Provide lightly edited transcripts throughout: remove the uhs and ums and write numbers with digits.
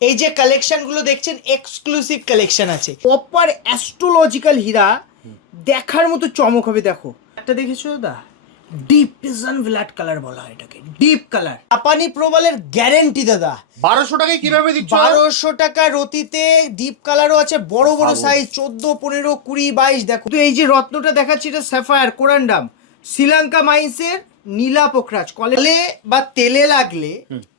এই যে কালেকশনগুলো দেখছেন এক্সক্লুসিভ কালেকশন আছে, প্রপার অ্যাস্ট্রোলজিক্যাল হীরা, দেখার মতো চমক হবে। দেখো একটা দেখেছো দাদা, ডিপ পিজন ব্ল্যাক কালার বলা হয় এটাকে, ডিপ কালার। জাপানি প্রবালের গ্যারেন্টি দাদা। 1200 টাকায় কিভাবে দিচ্ছ? 1200 টাকা রতিতে ডিপ কালারও আছে, বড় বড় সাইজ 14, 15, 20, 22। দেখো তো এই যে রত্নটা দেখাচ্ছি, এটা স্যাফায়ার কোরান্ডাম, শ্রীলঙ্কা মাইন্সের নীলা পোখরাজ। কলে বা তেলে লাগলে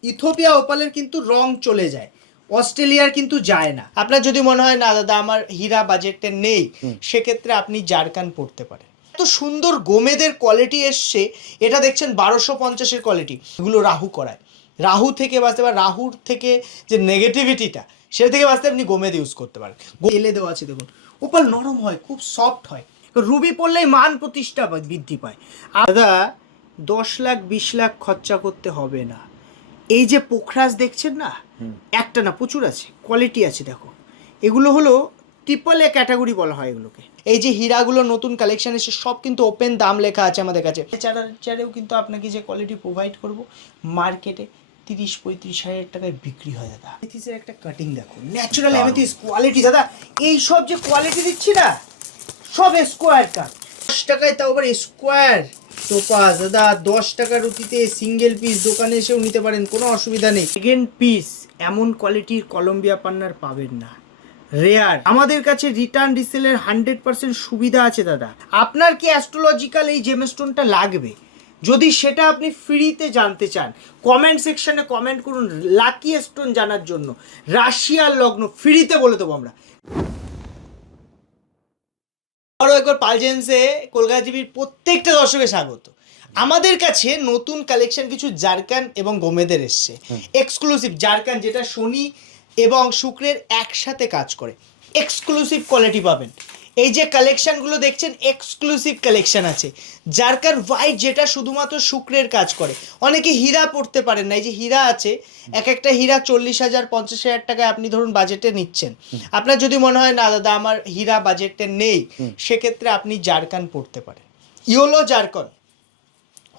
ইথিওপিয়া ওপালের কিন্তু রং চলে যায়, অস্ট্রেলিয়ার কিন্তু যায় না। আপনার যদি মনে হয় না দাদা আমার হীরা বাজেটে নেই, সেক্ষেত্রে আপনি জারকান পড়তে পারেন। এত সুন্দর গোমেদের কোয়ালিটি এসছে, এটা দেখছেন 1250-এর কোয়ালিটি। এগুলো রাহু করায়, রাহু থেকে বাঁচতে, বা রাহুর থেকে যে নেগেটিভিটিটা সেটা থেকে বাঁচতে আপনি গোমেদ ইউজ করতে পারেন। এলে দেওয়া আছে দেখুন, ওপাল নরম হয়, খুব সফট হয়। রুবি পড়লেই মান প্রতিষ্ঠা বৃদ্ধি পায়। দাদা 10 লাখ 20 লাখ খরচা করতে হবে না। এই যে পোখরাজ দেখছেন না, একটা না প্রচুর আছে, কোয়ালিটি আছে। দেখো এগুলো হলো ট্রিপল এ ক্যাটাগরি বলা হয় এগুলোকে। এই যে হীরাগুলো নতুন কালেকশন এসে সব কিন্তু ওপেন দাম লেখা আছে আমাদের কাছে। চারেও কিন্তু আপনাকে যে কোয়ালিটি প্রোভাইড করব, মার্কেটে 30-35 হাজার টাকায় বিক্রি হয় দাদা। এথিসের একটা কাটিং দেখো, ন্যাচারাল অ্যামেথিস কোয়ালিটি দাদা। এই সব যে কোয়ালিটি দিচ্ছি না, সব স্কোয়ার কাট 10 টাকায়, তাও আবার স্কোয়ার টোপাস দাদা। 10 টাকার রুটিতে সিঙ্গেল পিস দোকানে এসেও নিতে পারেন, কোনো অসুবিধা নেই। সেকেন্ড পিস এমন কোয়ালিটির কলম্বিয়া পান্নার পাবেন না, রেয়ার। আমাদের কাছে রিটার্ন রিসেলের 100% সুবিধা আছে দাদা। আপনার কি অ্যাস্ট্রোলজিক্যাল এই জেমস্টোনটা লাগবে, যদি সেটা আপনি ফ্রিতে জানতে চান, কমেন্ট সেকশনে কমেন্ট করুন লাকি স্টোন জানার জন্য। রাশিয়ার লগ্ন ফ্রিতে বলে দেবো আমরা। আরও একবার পালজেন্সে কলকাতা টিভির প্রত্যেকটা দর্শকের স্বাগত। আমাদের কাছে নতুন কালেকশন কিছু জারকান এবং গোমেদের এসছে, এক্সক্লুসিভ জারকান, যেটা শনি এবং শুক্রের একসাথে কাজ করে, এক্সক্লুসিভ কোয়ালিটি পাবেন। এই যে কালেকশনগুলো দেখছেন এক্সক্লুসিভ কালেকশন আছে। জারকান হোয়াইট, যেটা শুধুমাত্র শুক্রের কাজ করে। অনেকে হীরা পড়তে পারেন না, এই যে হীরা আছে, এক একটা হীরা 40,000 50,000 টাকায় আপনি ধরুন বাজেটে নিচ্ছেন। আপনার যদি মনে হয় না দাদা আমার হীরা বাজেটে নেই, সেক্ষেত্রে আপনি জারকান পড়তে পারেন। ইয়েলো জারকান,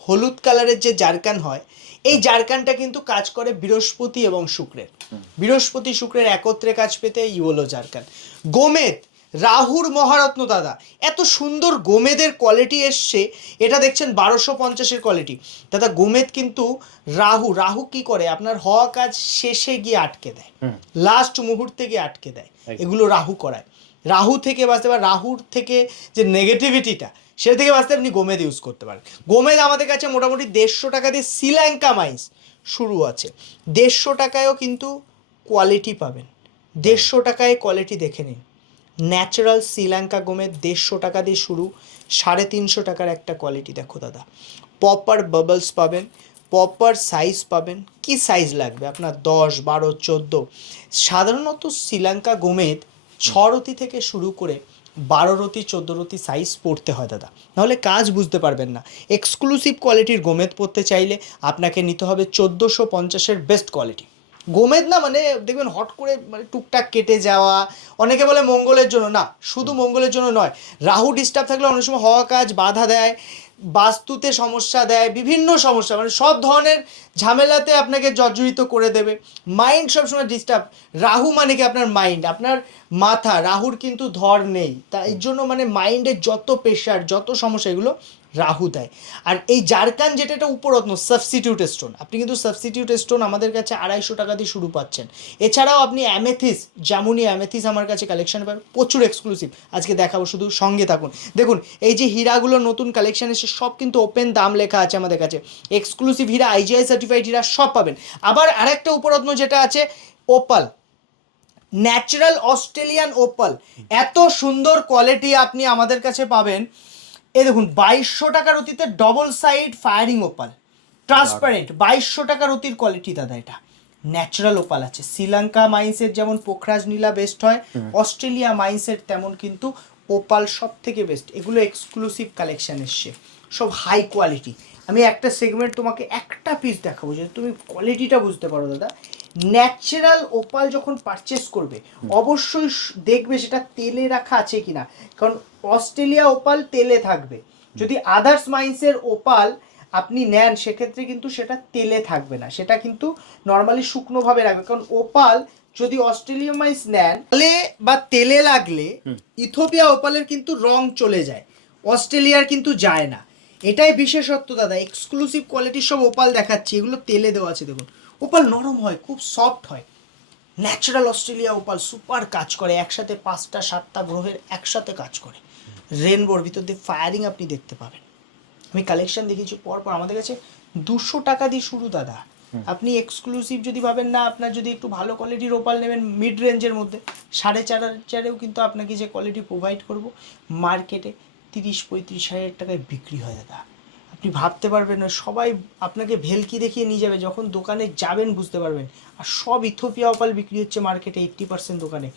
হলুদ কালারের যে জারকান হয়, এই জারকানটা কিন্তু কাজ করে বৃহস্পতি এবং শুক্রের, বৃহস্পতি শুক্রের একত্রে কাজ পেতে ইয়েলো জারকান। গোমেদ রাহুর মহারত্ন দাদা, এত সুন্দর গোমেদের কোয়ালিটি এসছে, এটা দেখছেন 1250-এর কোয়ালিটি দাদা। গোমেদ কিন্তু রাহু কি করে, আপনার হওয়া কাজ শেষে গিয়ে আটকে দেয়, লাস্ট মুহূর্তে গিয়ে আটকে দেয়, এগুলো রাহু করায়। রাহু থেকে বাঁচতে, বা রাহুর থেকে যে নেগেটিভিটিটা সেটা থেকে বাঁচতে আপনি গোমেদ ইউজ করতে পারেন। গোমেদ আমাদের কাছে মোটামুটি 150 টাকা দিয়ে শ্রীলঙ্কা মাইন্স শুরু আছে। 150 টাকায়ও কিন্তু কোয়ালিটি পাবেন, 150 টাকায় কোয়ালিটি দেখে নিন। ন্যাচারাল শ্রীলঙ্কা গোমেদ 150 টাকা দিয়ে শুরু, 350 টাকার একটা কোয়ালিটি দেখো দাদা। প্রপার বাবলস পাবেন, প্রপার সাইজ পাবেন। কি সাইজ লাগবে আপনার? 10, 12, 14। সাধারণত শ্রীলঙ্কা গোমেদ 6 রতি থেকে শুরু করে 12 রতি 14 রতি সাইজ পড়তে হয় দাদা, নাহলে কাজ বুঝতে পারবেন না। এক্সক্লুসিভ কোয়ালিটির গোমেদ পড়তে চাইলে আপনাকে নিতে হবে 1450-এর বেস্ট কোয়ালিটি গোমেদ। না মানে দেখবেন হট করে মানে টুকটাক কেটে যাওয়া, অনেকে বলে মঙ্গলের জন্য, না শুধু মঙ্গলের জন্য নয়, রাহু ডিস্টার্ব থাকলে অনেক সময় হওয়া কাজ বাধা দেয়, বাস্তুতে সমস্যা দেয়, বিভিন্ন সমস্যা, মানে সব ধরনের ঝামেলাতে আপনাকে জর্জরিত করে দেবে। মাইন্ড সবসময় ডিস্টার্ব, রাহু মানে কি আপনার মাইন্ড, আপনার মাথা, রাহুর কিন্তু ধর নেই, তাই জন্য মানে মাইন্ডের যত প্রেশার যত সমস্যা এগুলো রাহু দেয়। আর এই জারকান যেটা, এটা উপরত্ন সাবস্টিটিউট স্টোন, আপনি কিন্তু সাবস্টিটিউট স্টোন আমাদের কাছে 250 টাকা দিয়ে শুরু পাচ্ছেন। এছাড়াও আপনি অ্যামেথিস, যেমনই অ্যামেথিস আমার কাছে কালেকশন পাবেন, প্রচুর এক্সক্লুসিভ, আজকে দেখাবো, শুধু সঙ্গে থাকুন। দেখুন এই যে হীরাগুলো নতুন কালেকশন এসে সব কিন্তু ওপেন দাম লেখা আছে আমাদের কাছে, এক্সক্লুসিভ হীরা, IGI সার্টিফাইড হীরা সব পাবেন। আবার আরেকটা উপরত্ন যেটা আছে ওপাল, ন্যাচারাল অস্ট্রেলিয়ান ওপাল, এত সুন্দর কোয়ালিটি আপনি আমাদের কাছে পাবেন। এই দেখুন 2200 টাকার অতিতে double side firing opal, transparent, 2200 টাকার অতির কোয়ালিটি দাদা। এটা ন্যাচারাল ওপাল আছে। শ্রীলঙ্কা মাইন্সের যেমন পোখরাজ নীলা বেস্ট হয়, অস্ট্রেলিয়া মাইন্সের তেমন কিন্তু ওপাল সব থেকে বেস্ট। এগুলো এক্সক্লুসিভ কালেকশন এসছে, সব হাই কোয়ালিটি। আমি একটা সেগমেন্ট তোমাকে একটা পিস দেখাবো, যদি তুমি কোয়ালিটিটা বুঝতে পারো দাদা। ন্যাচারাল ওপাল যখন পারচেস করবে অবশ্যই দেখবে সেটা তেলে রাখা আছে কিনা, কারণ অস্ট্রেলিয়া ওপাল তেলে থাকবে। যদি আদার্স মাইন্সের ওপাল আপনি নেন সেক্ষেত্রে কিন্তু সেটা তেলে থাকবে না, সেটা কিন্তু নর্মালি শুকনোভাবে রাখবে, কারণ ওপাল যদি অস্ট্রেলিয়া মাইস নেন তাহলে বা তেলে লাগলে ইথিওপিয়া ওপালের কিন্তু রং চলে যায়, অস্ট্রেলিয়ার কিন্তু যায় না। এটাই বিশেষত্ব দাদা। এক্সক্লুসিভ কোয়ালিটির সব ওপাল দেখাচ্ছি, এগুলো তেলে দেওয়া আছে। দেখুন ওপাল নরম হয়, খুব সফট হয়, ন্যাচারাল অস্ট্রেলিয়া ওপাল সুপার কাজ করে, একসাথে 5টা 7টা গ্রহের একসাথে কাজ করে। রেনবোর ভিতর দিয়ে ফায়ারিং আপনি দেখতে পাবেন। আমি কালেকশন দেখেছি পরপর, আমাদের কাছে 200 টাকা দিয়ে শুরু দাদা। আপনি এক্সক্লুসিভ যদি ভাবেন না, আপনার যদি একটু ভালো কোয়ালিটির ওপাল নেবেন মিড রেঞ্জের মধ্যে 4,500-এও কিন্তু আপনাকে যে কোয়ালিটি প্রোভাইড করব মার্কেটে 30-35 হাজার টাকায় বিক্রি হয় দাদা। আপনি ভাবতে পারবেন না, সবাই আপনাকে ভেলকি দেখিয়ে নিয়ে যাবে, যখন দোকানে যাবেন বুঝতে পারবেন। আর সব ইথিওপিয়া ওপাল বিক্রি হচ্ছে মার্কেটে 80% দোকানে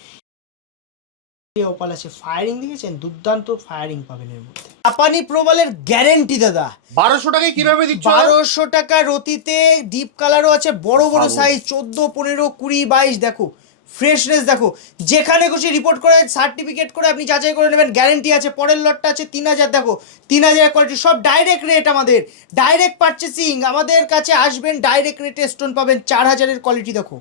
ওপাল আছে। ফায়ারিং দেখেছেন, দুর্দান্ত ফায়ারিং পাবেন এর মধ্যে। জাপানি প্রবালের গ্যারেন্টি দাদা। 1200 টাকায় কিভাবে দিচ্ছ? 1200 টাকা রতিতে ডিপ কালারও আছে, বড় বড় সাইজ 14, 15, 20, 22। দেখো ফ্রেশনেস দেখো, যেখানে খুশি রিপোর্ট করে সার্টিফিকেট করে আপনি যাচাই করে নেবেন, গ্যারেন্টি আছে। পরের লটটা আছে 3000, দেখো 3000 কোয়ালিটি, সব ডাইরেক্ট রেট, আমাদের ডাইরেক্ট পারচেসিং। আমাদের কাছে আসবেন, ডাইরেক্ট রেটে স্টোন পাবেন। 4000-এর কোয়ালিটি দেখো,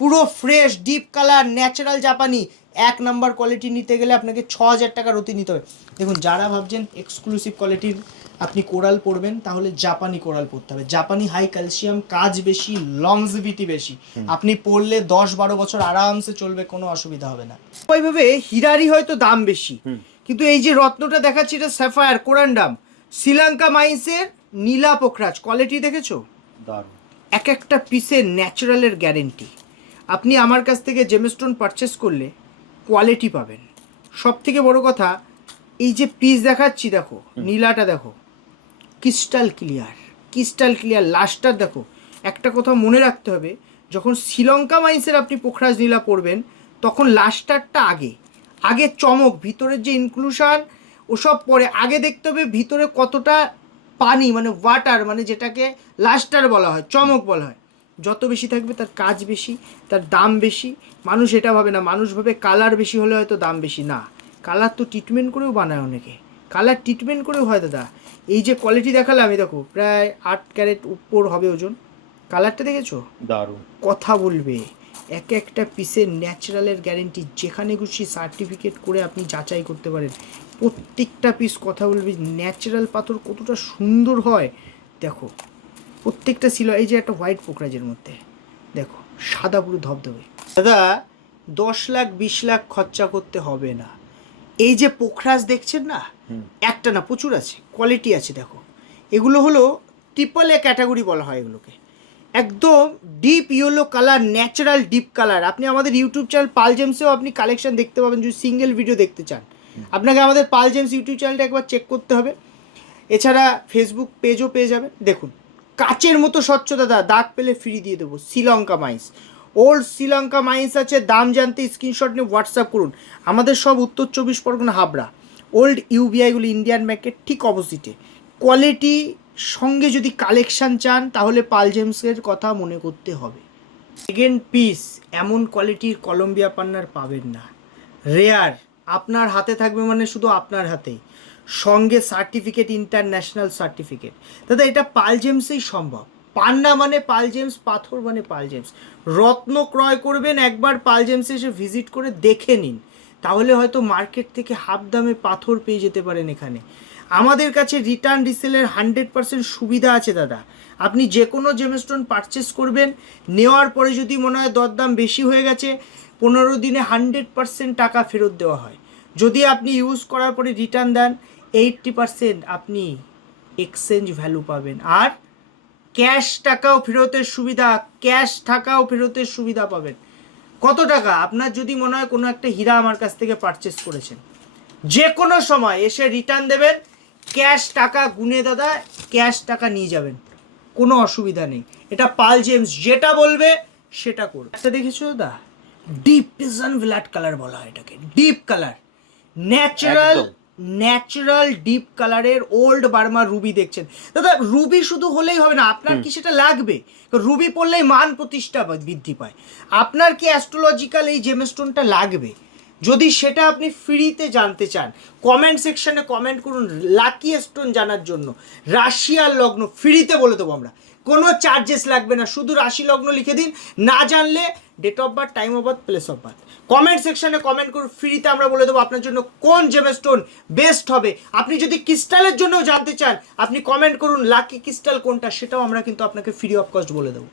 পুরো ফ্রেশ ডিপ কালার ন্যাচারাল জাপানি। 1 নাম্বার কোয়ালিটি নিতে গেলে আপনাকে 6000 টাকা রতি নিতে হবে। দেখুন যারা ভাবছেন এক্সক্লুসিভ কোয়ালিটির আপনি কোরাল পরবেন, তাহলে জাপানি কোরাল পরতে হবে। জাপানি হাই ক্যালসিয়াম, কাজ বেশি, লংজিভিটি বেশি। আপনি পরলে 10-12 বছর আরামসে চলবে, কোনো অসুবিধা হবে না। ওইভাবে হীরারই হয়তো দাম বেশি, কিন্তু এই যে রত্নটা দেখাচ্ছি এটা স্যাফায়ার কোরান্ডাম, শ্রীলঙ্কা মাইন্সের নীলা পোখরাজ। কোয়ালিটি দেখেছো? দারুণ। এক একটা পিসের ন্যাচারালের গ্যারেন্টি। আপনি আমার কাছ থেকে জেমস্টোন পারচেস করলে কোয়ালিটি পাবেন। সব থেকে বড় কথা, এই যে পিস দেখাচ্ছি দেখো, নীলাটা দেখো, ক্রিস্টাল ক্লিয়ার, ক্রিস্টাল ক্লিয়ার। লাস্টার দেখো, একটা কথা মনে রাখতে হবে, যখন শ্রীলঙ্কা মাইন্সের আপনি পোখরাজ নীলা পরবেন তখন লাস্টারটা আগে, আগে চমক, ভিতরের যে ইনক্লুশন ওসব পরে। আগে দেখতে হবে ভিতরে কতটা পানি, মানে ওয়াটার, মানে যেটাকে লাস্টার বলা হয়, চমক বলা হয়। যত বেশি থাকবে তার কাজ বেশি, তার দাম বেশি। মানুষ এটা ভাবে না, মানুষ ভাবে কালার বেশি হলে হয়তো দাম বেশি। না, কালার তো ট্রিটমেন্ট করেও বানায় অনেকে, কালার ট্রিটমেন্ট করেও হয় দাদা। এই যে কোয়ালিটি দেখালাম, আমি দেখো প্রায় 8 ক্যারেট উপর হবে ওজন। কালারটা দেখেছো? দারুণ। কথা বলবে। এক একটা পিসের ন্যাচারালের গ্যারেন্টি, যেখানে খুশি সার্টিফিকেট করে আপনি যাচাই করতে পারেন। প্রত্যেকটা পিস কথা বলবে, ন্যাচারাল পাথর কতটা সুন্দর হয় দেখো। প্রত্যেকটা ছিল, এই যে একটা হোয়াইট পোখরাজের মধ্যে দেখো, সাদা পুরো ধবধবে। দাদা 10 লাখ 20 লাখ খরচা করতে হবে না। এই যে পোখরাজ দেখছেন না, একটা না প্রচুর আছে, কোয়ালিটি আছে দেখো। এগুলো হলো ট্রিপল-এ ক্যাটাগরি বলা হয় এগুলোকে। একদম deep yellow colour, natural deep colour. আপনি আমাদের ইউটিউব চ্যানেল পাল জেমসেও আপনি কালেকশন দেখতে পাবেন, যদি সিঙ্গেল ভিডিও দেখতে চান। আপনাকে আমাদের পাল জেমস ইউটিউব চ্যানেলটা একবার চেক করতে হবে, এছাড়া ফেসবুক পেজও পেয়ে যাবেন। দেখুন কাচের মতো স্বচ্ছ দাদা, দাগ পেলে ফ্রি দিয়ে দেবো। Sri Lanka mines, old Sri Lanka mines আছে। দাম জানতে স্ক্রিনশট নিয়ে হোয়াটসঅ্যাপ করুন। আমাদের সব উত্তর 24 পরগনা হাবড়া। ওল্ড ইউবিআইগুলি ইন্ডিয়ান ব্যাংকের ঠিক অপোজিটে। কোয়ালিটি সঙ্গে যদি কালেকশান চান তাহলে পাল জেমসের কথা মনে করতে হবে। সেকেন্ড পিস এমন কোয়ালিটির কলম্বিয়া পান্নার পাবেন না, রেয়ার। আপনার হাতে থাকবে মানে শুধু আপনার হাতেই, সঙ্গে সার্টিফিকেট, ইন্টারন্যাশনাল সার্টিফিকেট। দাদা এটা পাল জেমসেই সম্ভব। পান্না মানে পাল জেমস, পাথর মানে পাল জেমস। রত্ন ক্রয় করবেন, একবার পাল জেমসে এসে ভিজিট করে দেখে নিন, তাহলে হয়তো মার্কেট থেকে হাফ দামে পাথর পেয়ে যেতে পারেন এখানে। আমাদের কাছে রিটার্ন রিসেলের 100% সুবিধা আছে দাদা। আপনি যে কোনো জেমস্টোন পারচেস করবেন, নেওয়ার পরে যদি মনে হয় দরদাম বেশি হয়ে গেছে, 15 দিনে 100% টাকা ফেরত দেওয়া হয়। যদি আপনি ইউজ করার পরে রিটার্ন দেন, 80% আপনি এক্সচেঞ্জ ভ্যালু পাবেন। আর ক্যাশ টাকাও ফেরতের সুবিধা, ক্যাশ টাকাও ফেরতের সুবিধা পাবেন। কত টাকা? আপনার যদি মনে হয় কোনো একটা হীরা আমার কাছ থেকে পারচেস করেছেন, যে কোনো সময় এসে রিটার্ন দেবেন, ক্যাশ টাকা গুনে দাদা ক্যাশ টাকা নিয়ে যাবেন, কোনো অসুবিধা নেই। এটা পাল জেমস যেটা বলবে সেটা করবে। একটা দেখেছো দাদা, ডিপ পিজন ব্ল্যাক কালার বলা হয় এটাকে, ডিপ কালার, ন্যাচারাল ডিপ কালারের ওল্ড বার্মা রুবি দেখছেন দাদা। রুবি শুধু হলেই হবে না, আপনার কি সেটা লাগবে? রুবি পড়লেই মান প্রতিষ্ঠা বৃদ্ধি পায়। আপনার কি অ্যাস্ট্রোলজিক্যাল এই জেমস্টোনটা লাগবে? যদি সেটা আপনি ফ্রিতে জানতে চান, কমেন্ট সেকশনে কমেন্ট করুন লাকি স্টোন জানার জন্য। রাশিয়ার লগ্ন ফ্রিতে বলে দেবো আমরা, কোনো চার্জেস লাগবে না, শুধু রাশি লগ্ন লিখে দিন, না জানলে date of birth, time of birth, place of birth. Comment সেকশনে কমেন্ট করুন, ফ্রিতে আমরা বলে দেবো আপনার জন্য কোন জেমস্টোন বেস্ট হবে। আপনি যদি ক্রিস্টালের জন্যও জানতে চান, আপনি কমেন্ট করুন লাকি ক্রিস্টাল কোনটা, সেটাও আমরা কিন্তু আপনাকে ফ্রি অফ কস্ট বলে দেবো।